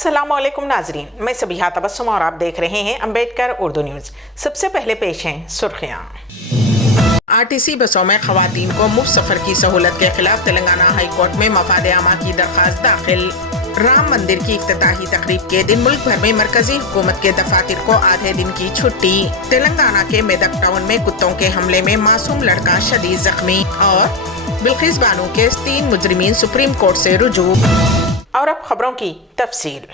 अस्सलामुअलैकुम नाजरीन, मैं सबिहा तबस्सुम और आप देख रहे हैं अम्बेडकर उर्दू न्यूज़। सबसे पहले पेश हैं सुर्खियाँ। आरटीसी बसों में खवातीन को मुफ्त सफ़र की सहूलत के खिलाफ तेलंगाना हाई कोर्ट में मफाद आमा की दरख्वास्त दाखिल। राम मंदिर की इफ्तिताही तकरीब के दिन मुल्क भर में मरकजी हुकूमत के दफातर को आधे दिन की छुट्टी। तेलंगाना के मेदक टाउन में कुत्तों के हमले में मासूम लड़का शदीद जख्मी और बिल्किस बानो के 3 मुजरिमीन सुप्रीम कोर्ट से रुजू। और अब खबरों की तफसील।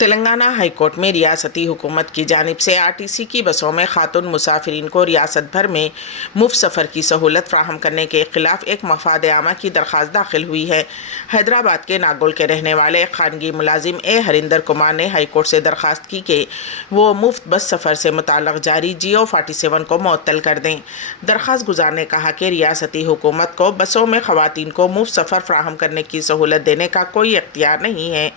तेलंगाना हाई कोर्ट में रियासती हुकूमत की जानिब से आरटीसी की बसों में खातून मुसाफिरीन को रियासत भर में मुफ्त सफ़र की सहूलत फ्राहम करने के खिलाफ एक मफाद आमा की दरख्वास्त दाखिल हुई है। हैदराबाद के नागोल के रहने वाले खानगी मुलाजिम हरिंदर कुमार ने हाई कोर्ट से दरख्वास्त की कि वो मुफ्त बस सफ़र से मुताल्लिक़ जारी GO 47 को मुअत्तल कर दें। दरख्वास्त गुजार ने कहा कि रियासती हुकूमत को बसों में ख़वातीन को मुफ्त सफ़र फ्राहम करने की सहूलत देने का कोई इख्तियार नहीं है,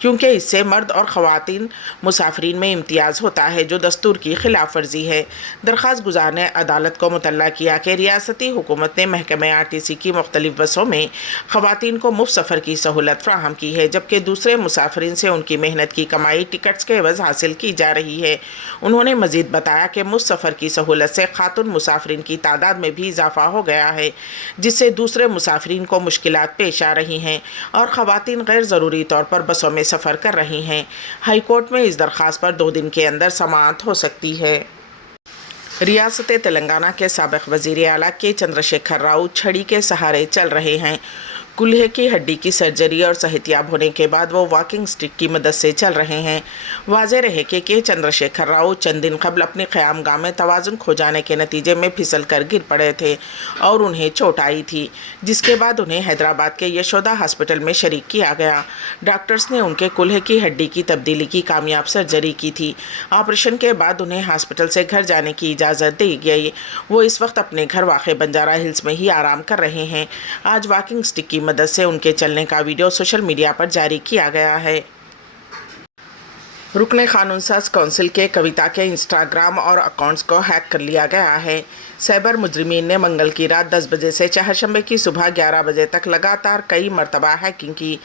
क्योंकि इससे मर्द और ख़वातीन मुसाफिरीन में इम्तियाज़ होता है, जो दस्तूर की खिलाफ वर्जी है। दरख्वास्त गुजार ने अदालत को मुतल्ला किया कि रियासती हुकूमत ने महकमे आरटीसी की मुख्तलिफ बसों में ख़वातीन को मुफ्त सफ़र की सहूलत फ्राहम की है, जबकि दूसरे मुसाफिरीन से उनकी मेहनत की कमाई टिकट्स के एवज़ हासिल की जा रही है। उन्होंने मज़ीद बताया कि मुफ्त सफ़र की सहूलत से खातून मुसाफिरीन की तादाद में भी इजाफ़ा हो गया है, जिससे दूसरे मुसाफिरीन को मुश्किलात पेश आ रही हैं और ख़वातीन गैर ज़रूरी तौर पर बसों में सफ़र कर रही हैं। हाई कोर्ट में इस दरख्वास्त पर 2 दिन के अंदर समाअत हो सकती है। रियासत तेलंगाना के साबिक़ वज़ीर आला के चंद्रशेखर राव छड़ी के सहारे चल रहे हैं। कुल्हे की हड्डी की सर्जरी और सेहतियाब होने के बाद वो वॉकिंग स्टिक की मदद से चल रहे हैं। वाज़ेह रहे कि चंद्रशेखर राव चंद दिन कबल अपनी क़यामगाह में तवाज़ुन खो जाने के नतीजे में फिसल कर गिर पड़े थे और उन्हें चोट आई थी, जिसके बाद उन्हें हैदराबाद के यशोदा हॉस्पिटल में शरीक किया गया। डॉक्टर्स ने उनके कुल्हे की हड्डी की तब्दीली की कामयाब सर्जरी की थी। ऑपरेशन के बाद उन्हें हॉस्पिटल से घर जाने की इजाज़त दी गई। वो इस वक्त अपने घर वाक़े बंजारा हिल्स में ही आराम कर रहे हैं। आज वॉकिंग स्टिक की मदद से उनके चलने का वीडियो सोशल मीडिया पर जारी किया गया है। रुकने कानून साज काउंसिल के कविता के इंस्टाग्राम और अकाउंट्स को हैक कर लिया गया है। साइबर मुजरिमीन ने मंगल की रात 10 बजे से चहारशंबे की सुबह 11 बजे तक लगातार कई मरतबा हैकिंग की।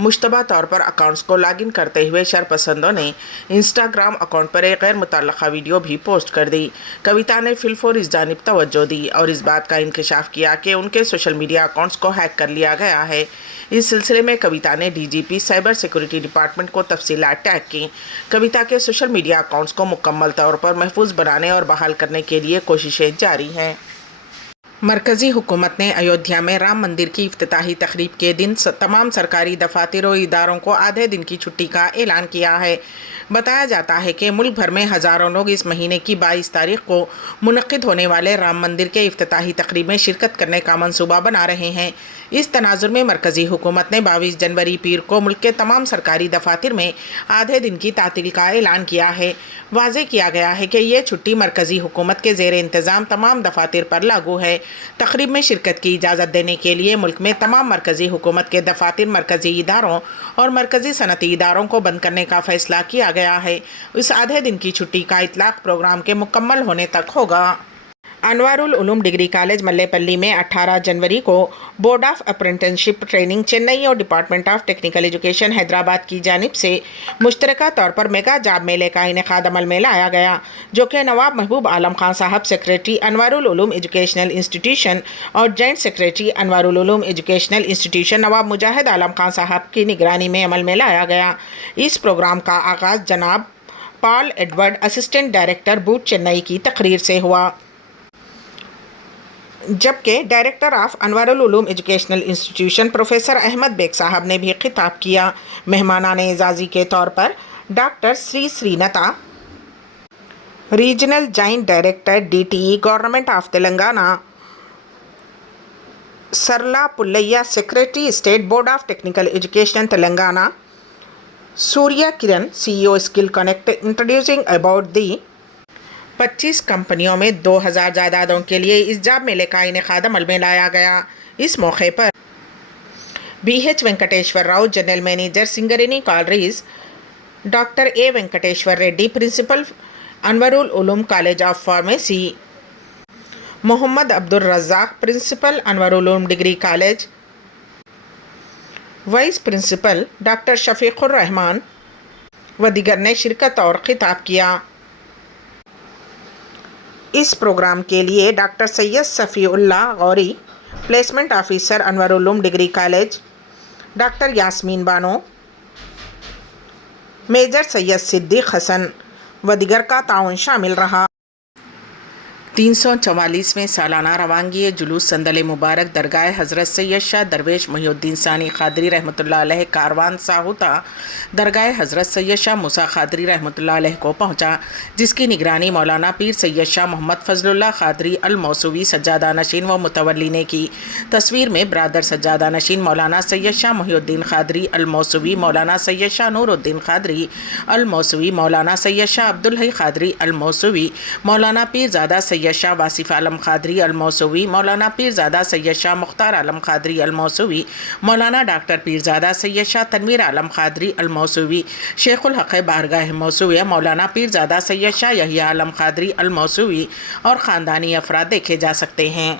मुश्तबा तौर पर अकाउंट्स को लॉगिन करते हुए शरपसंदों ने इंस्टाग्राम अकाउंट पर एक गैर मुतल्लक़ा वीडियो भी पोस्ट कर दी। कविता ने फिलफोर इस जानिब तवज्जो दी और इस बात का इंकशाफ किया कि उनके सोशल मीडिया अकाउंट्स को हैक कर लिया गया है। इस सिलसिले में कविता ने DGP साइबर सिक्योरिटी डिपार्टमेंट को तफसीलात टैग की। कविता के सोशल मीडिया अकाउंट्स को मुकम्मल तौर पर महफूज बनाने और बहाल करने के लिए कोशिशें जारी हैं। मरकज़ी हुकूमत ने अयोध्या में राम मंदिर की इफ्तिताही तकरीब के दिन तमाम सरकारी दफातर और इदारों को आधे दिन की छुट्टी का ऐलान किया है। बताया जाता है कि मुल्क भर में हज़ारों लोग इस महीने की 22 तारीख को मुनक़्क़िद होने वाले राम मंदिर के इफ्तिताही तकरीब में शिरकत करने का मंसूबा बना रहे हैं। इस तनाजुर में मरकज़ी हुकूमत ने 22 जनवरी पीर को मुल्क के तमाम सरकारी दफातर में आधे दिन की तातील का ऐलान किया है। वाज़ेह किया गया है कि यह छुट्टी मरकज़ी हुकूमत के ज़ेर इंतज़ाम तमाम दफातर पर लागू है। तकरीब में शिरकत की इजाज़त देने के लिए मुल्क में तमाम मरकज़ी हुकूमत के दफातर, मरकज़ी इदारों और मरकज़ी सनती इदारों को बंद करने का फ़ैसला किया गया है। इस आधे दिन की छुट्टी का इतलाक़ प्रोग्राम के मुकम्मल होने तक होगा। अनवारुल उलूम डिग्री कॉलेज मल्लेपल्ली में 18 जनवरी को board of apprenticeship training Chennai और department of technical education Hyderabad की जानिब से मुश्तरका तौर पर मेगा जॉब मेले का इनेकाद अमल में लाया गया, जो कि नवाब महबूब Alam Khan Sahab secretary Anwarul Uloom educational institution और joint secretary Anwarul Uloom educational institution Nawab Mujahid Alam Khan Sahab की निगरानी में अमल में लाया गया। इस प्रोग्राम का आगाज़ जनाब पॉल एडवर्ड, असिस्टेंट डायरेक्टर बूट चेन्नई की तकरीर से हुआ, जबकि director of Anwarul Uloom educational institution professor Ahmed Baig साहब ने भी खिताब किया। मेहमानाने एजाज़ी के तौर पर doctor Srinata, regional joint director DTE government of Telangana, Sarla Pullaiah secretary state board of technical education Telangana, Surya Kiran CEO skill connect introducing about the 25 कंपनियों में 2000 जायदादों के लिए इस जॉब मेले का इनेकाद अमल में लाया गया। इस मौके पर BH Venkateshwar Rao, general manager Singareni college, doctor A Venkateshwar Reddy, principal Anwarul Uloom college of pharmacy, Mohammad Abdul Razzaq, principal Anwarul Uloom degree college, vice principal doctor Shafiqur Rahman व दीगर ने शिरकत और खिताब किया। इस प्रोग्राम के लिए doctor Syed Safiullah Ghori, placement officer Anwar Uloom degree college, doctor Yasmeen Bano, major Syed Siddiq Hasan व दीगर का ताउन शामिल रहा। 344वें सालाना रवानगी जुलूस संदल मुबारक दरगाह हज़रत सैयद शाह दरवेश मुहिउद्दीन सानी क़ादरी रहमतुल्लाह अलैह कारवान साहुता दरगाह हज़रत सैयद शाह मूसा क़ादरी रहमतुल्लाह अलैह को पहुँचा, जिसकी निगरानी मौलाना पीर सैयद शाह मोहम्मद फ़ज़लुल्लाह क़ादरी अल मौसूवी सज्जादा नशीन व मुतवल्ली ने की। तस्वीर में ब्रादर सज्जादा नशीन मौलाना सैयद शाह मुहिउद्दीन क़ादरी अल मौसूवी, मौलाना सैयद शाह नूरुद्दीन क़ादरी अल मौसूवी, मौलाना सैयद शाह अब्दुल हई क़ादरी अल मौसूवी, मौलाना पीरज़ादा सैयद शाह वासिफ़ आलम क़ादरी अल मौसूवी, मौलाना पीरज़ादा सैयद शाह मुख्तार आलम क़ादरी अल मौसूवी, मौलाना डॉक्टर पीरज़ादा सैयद शाह तनवीर आलम क़ादरी अल मौसूवी, शेखुल हक़ बारगाह मौसूवी, मौलाना पीरज़ादा सैयद शाह यहिया आलम क़ादरी अल मौसूवी और ख़ानदानी अफराद देखे जा सकते हैं।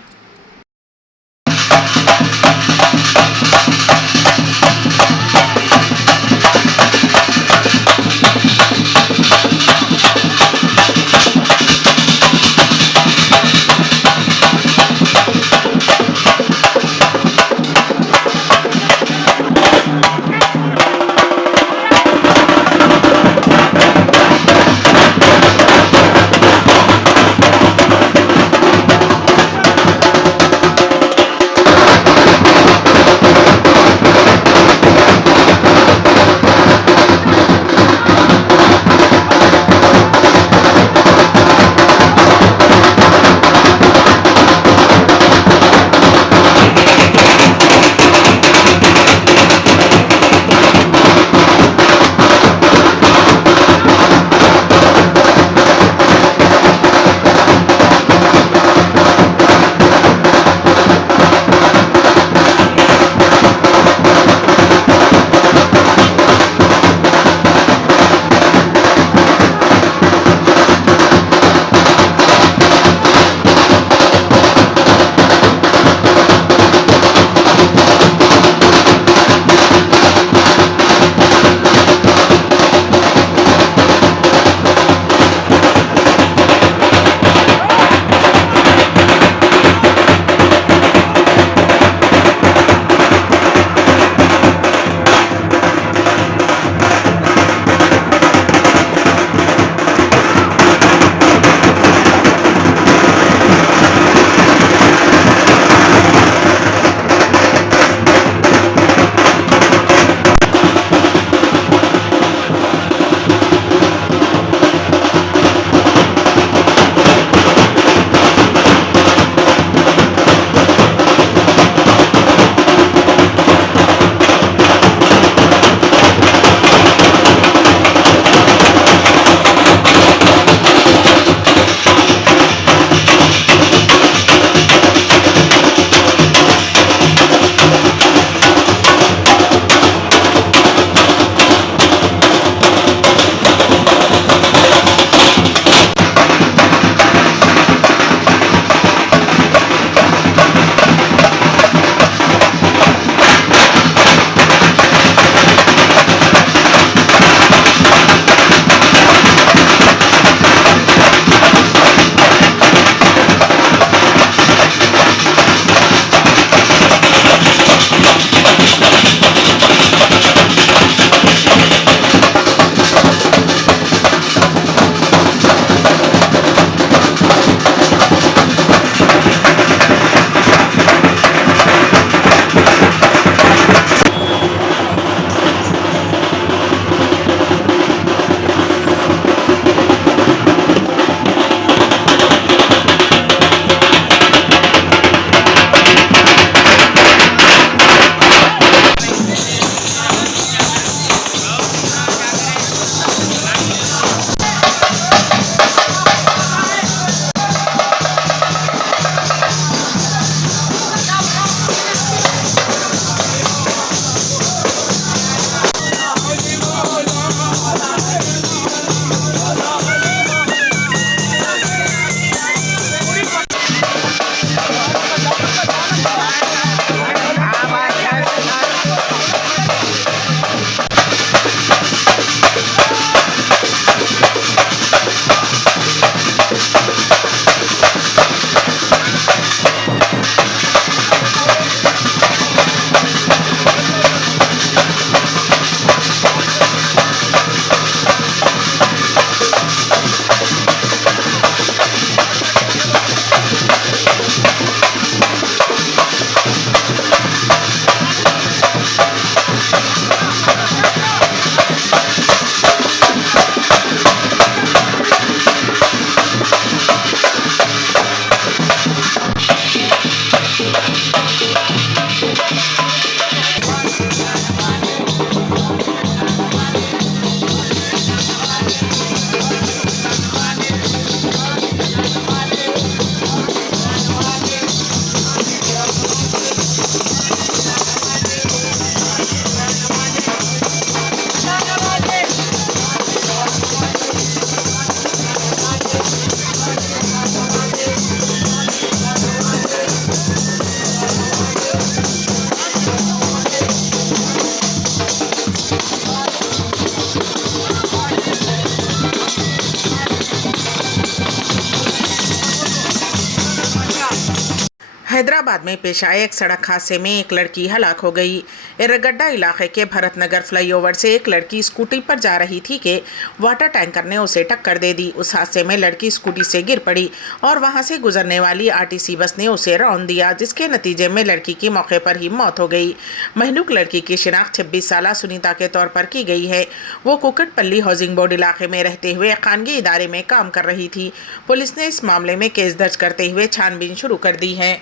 हैदराबाद में पेश आए एक सड़क हादसे में एक लड़की हलाक हो गई। एर्रगड्डा इलाके के भरत नगर फ्लाईओवर से एक लड़की स्कूटी पर जा रही थी कि वाटर टैंकर ने उसे टक्कर दे दी। उस हादसे में लड़की स्कूटी से गिर पड़ी और वहां से गुजरने वाली आरटीसी बस ने उसे रौंद दिया, जिसके नतीजे में लड़की की मौके पर ही मौत हो गई। महलूक लड़की की शिनाख्त 26 साला सुनीता के तौर पर की गई है। वो कुकटपल्ली हाउसिंग बोर्ड इलाके में रहते हुए खानगी इदारे में काम कर रही थी। पुलिस ने इस मामले में केस दर्ज करते हुए छानबीन शुरू कर दी है।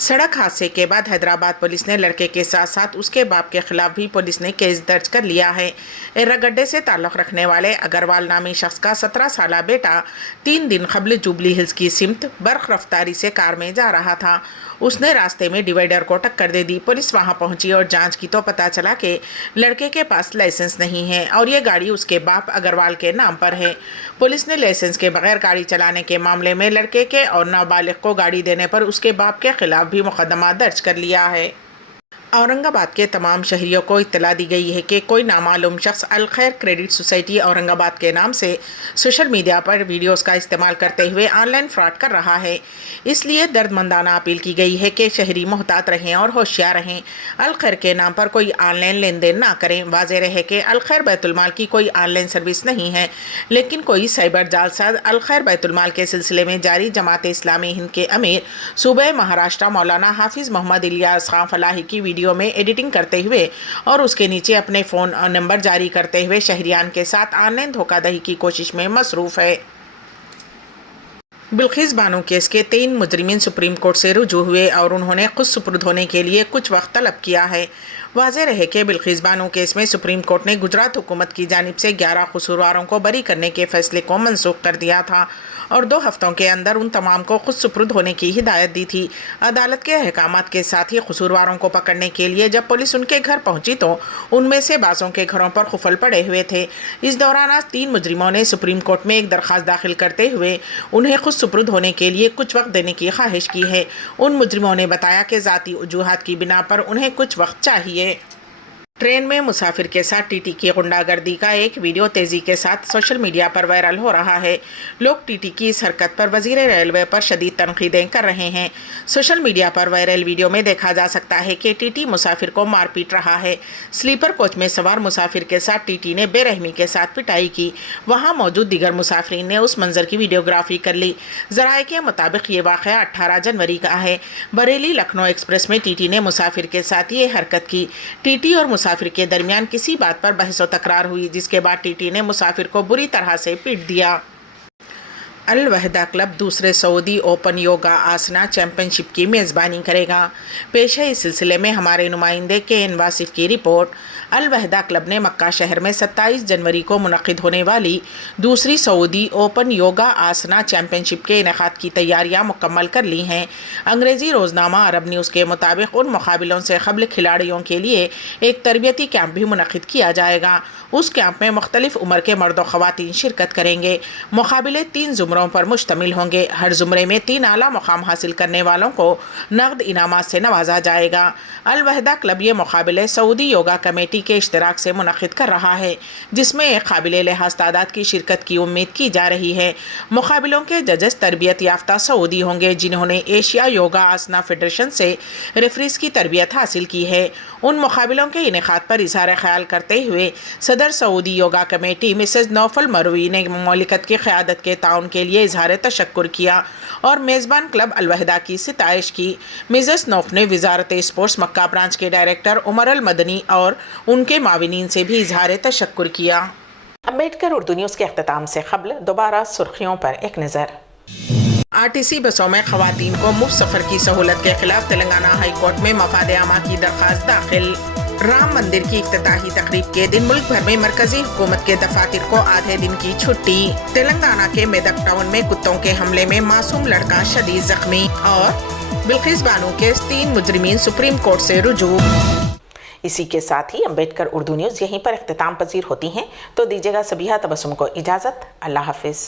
सड़क हादसे के बाद हैदराबाद पुलिस ने लड़के के साथ साथ उसके बाप के खिलाफ भी पुलिस ने केस दर्ज कर लिया है। एर्रगड्डे से ताल्लुक़ रखने वाले अग्रवाल नामी शख्स का 17 साला बेटा 3 दिन कबल जुबली हिल्स की सिमत बर्क़ रफ्तारी से कार में जा रहा था। उसने रास्ते में डिवाइडर को टक्कर दे दी। पुलिस वहां पहुंची और जांच की तो पता चला कि लड़के के पास लाइसेंस नहीं है और ये गाड़ी उसके बाप अग्रवाल के नाम पर है। पुलिस ने लाइसेंस के बगैर गाड़ी चलाने के मामले में लड़के के और नाबालिग को गाड़ी देने पर उसके बाप के खिलाफ भी मुकदमा दर्ज कर लिया है। औरंगाबाद के तमाम शहरियों को इत्तला दी गई है कि कोई नामालूम शख्स अल खैर क्रेडिट सोसाइटी औरंगाबाद के नाम से सोशल मीडिया पर वीडियोस का इस्तेमाल करते हुए ऑनलाइन फ्रॉड कर रहा है। इसलिए दर्दमंदाना अपील की गई है कि शहरी मुहतात रहें और होशियार रहें। अल खैर के नाम पर कोई ऑनलाइन लेन देन ना करें। वाज़ेह रहे कि अल खैर बैतुलमाल की कोई ऑनलाइन सर्विस नहीं है, लेकिन कोई साइबर जालसाज अल खैर बैतुलमाल के सिलसिले में जारी जमात इस्लामी हिंद के अमीर सूबे महाराष्ट्र मौलाना हाफिज़ मोहम्मद इलियास खां फलाही की वीडियो में एडिटिंग करते हुए और उसके नीचे अपने फ़ोन और नंबर जारी करते हुए शहरियान के साथ ऑनलाइन धोखाधड़ी की कोशिश में मसरूफ़ है। बिल्किस बानो केस के 3 मुजरिमीन सुप्रीम कोर्ट से रुजू हुए और उन्होंने खुद सुपुर्द होने के लिए कुछ वक्त तलब किया है। वाज़ेह रहे कि बिल्किस बानो केस में सुप्रीम कोर्ट ने गुजरात हुकूमत की जानिब से 11 कसूरवारों को बरी करने के फैसले को मनसूख कर दिया था और 2 हफ्तों के अंदर उन तमाम को खुद सुपुर्द होने की हिदायत दी थी। अदालत के अहकामात के साथ ही कसूरवारों को पकड़ने के लिए जब पुलिस उनके घर पहुंची तो उनमें से बाज़ों के घरों पर खुफल पड़े हुए थे। इस दौरान आज 3 मुजरिमों ने सुप्रीम कोर्ट में एक दरख्वास्त दाखिल करते हुए उन्हें खुद सुपुर्द होने के लिए कुछ वक्त देने की ख्वाहिश की है। उन मुजरिमों ने बताया कि ज़ाती वजूहात की बिना पर उन्हें कुछ वक्त चाहिए। ट्रेन में मुसाफिर के साथ टीटी की गुंडागर्दी का एक वीडियो तेज़ी के साथ सोशल मीडिया पर वायरल हो रहा है। लोग टीटी की इस हरकत पर वज़ीर रेलवे पर शदीद तनकीदें कर रहे हैं। सोशल मीडिया पर वायरल वीडियो में देखा जा सकता है कि टीटी मुसाफिर को मार पीट रहा है। स्लीपर कोच में सवार मुसाफिर के साथ टीटी ने बेरहमी के साथ पिटाई की। वहाँ मौजूद दीगर मुसाफिरीन ने उस मंजर की वीडियोग्राफी कर ली। ज़राए के मुताबिक ये वाक़या 18 जनवरी का है। बरेली लखनऊ एक्सप्रेस में टीटी ने मुसाफिर के साथ ये हरकत की। टीटी और मुसाफिर के दरमियान किसी बात पर बहस व तकरार हुई, जिसके बाद टीटी ने मुसाफिर को बुरी तरह से पीट दिया। अल वहदा क्लब दूसरे सऊदी ओपन योगा आसना चैंपियनशिप की मेज़बानी करेगा। पेश है इस सिलसिले में हमारे नुमाइंदे के वासिफ की रिपोर्ट। अल वहदा क्लब ने मक्का शहर में 27 जनवरी को मुनक़िद होने वाली दूसरी सऊदी ओपन योगा आसना चैंपियनशिप के इनेकाद की तैयारियां मुकम्मल कर ली हैं। अंग्रेज़ी रोज़नामा अरब न्यूज़ के मुताबिक उन मुकाबलों से क़ब्ल खिलाड़ियों के लिए एक तरबियती कैंप भी मुनक़िद किया जाएगा। उस कैंप में मुख्तलिफ़ उम्र के मर्द व ख़वातीन शिरकत करेंगे। मुकाबले 3 ज़ुमरों पर मुश्तमिल होंगे। हर ज़ुमरे में 3 आला मुकाम हासिल करने वालों को नकद इनामात से नवाजा जाएगा। अल वहदा क्लब ये मुकाबले सऊदी योगा कमेटी के इश्तराक से मुनक़िद कर रहा है, जिसमें एक काबिल लिहाज तादाद की शिरकत की उम्मीद की जा रही है। मुकाबलों के जजेस तरबियत याफ्ता सऊदी होंगे, जिन्होंने एशिया योगा आसना फेडरेशन से रेफरीज की तरबियत हासिल की है। उन मुकाबलों के इनेकाद पर इज़हार ख्याल करते हुए सदर Saudi yoga committee Mrs Noufal Marwai ने ममलिकत की क़यादत के ताउन के लिए इज़हार तशक्कुर किया और मेज़बान क्लब अल वहदा की सिताइश की। मिसेज़ नौफ ने वज़ारत स्पोर्ट्स मक्का ब्रांच के डायरेक्टर उमर अल मदनी और उनके माविनीन से भी इज़हार तशक्कुर किया। अम्बेडकर उर्दू न्यूज़ के अख्ताम से क़ब्ल दोबारा सुर्खियों पर एक नज़र। आरटीसी बसों में ख़वातीन को मुफ्त सफ़र की सहूलत के खिलाफ तेलंगाना हाई कोर्ट में मफाद आमा की दरख्वास्त दाखिल। राम मंदिर की इफ्तिताही तकरीब के दिन मुल्क भर में मरकजी हुकूमत के दफातर को आधे दिन की छुट्टी। तेलंगाना के मेदक टाउन में कुत्तों के हमले में मासूम लड़का शदीद जख्मी और बिल्किस बानो के 3 मुजरिमीन सुप्रीम कोर्ट से रुजू। इसी के साथ ही अम्बेडकर उर्दू न्यूज़ यहीं पर इख्तिताम पजीर होती हैं, तो दीजिएगा सबीहा तबस्सुम को इजाज़त। अल्लाह हाफिज़।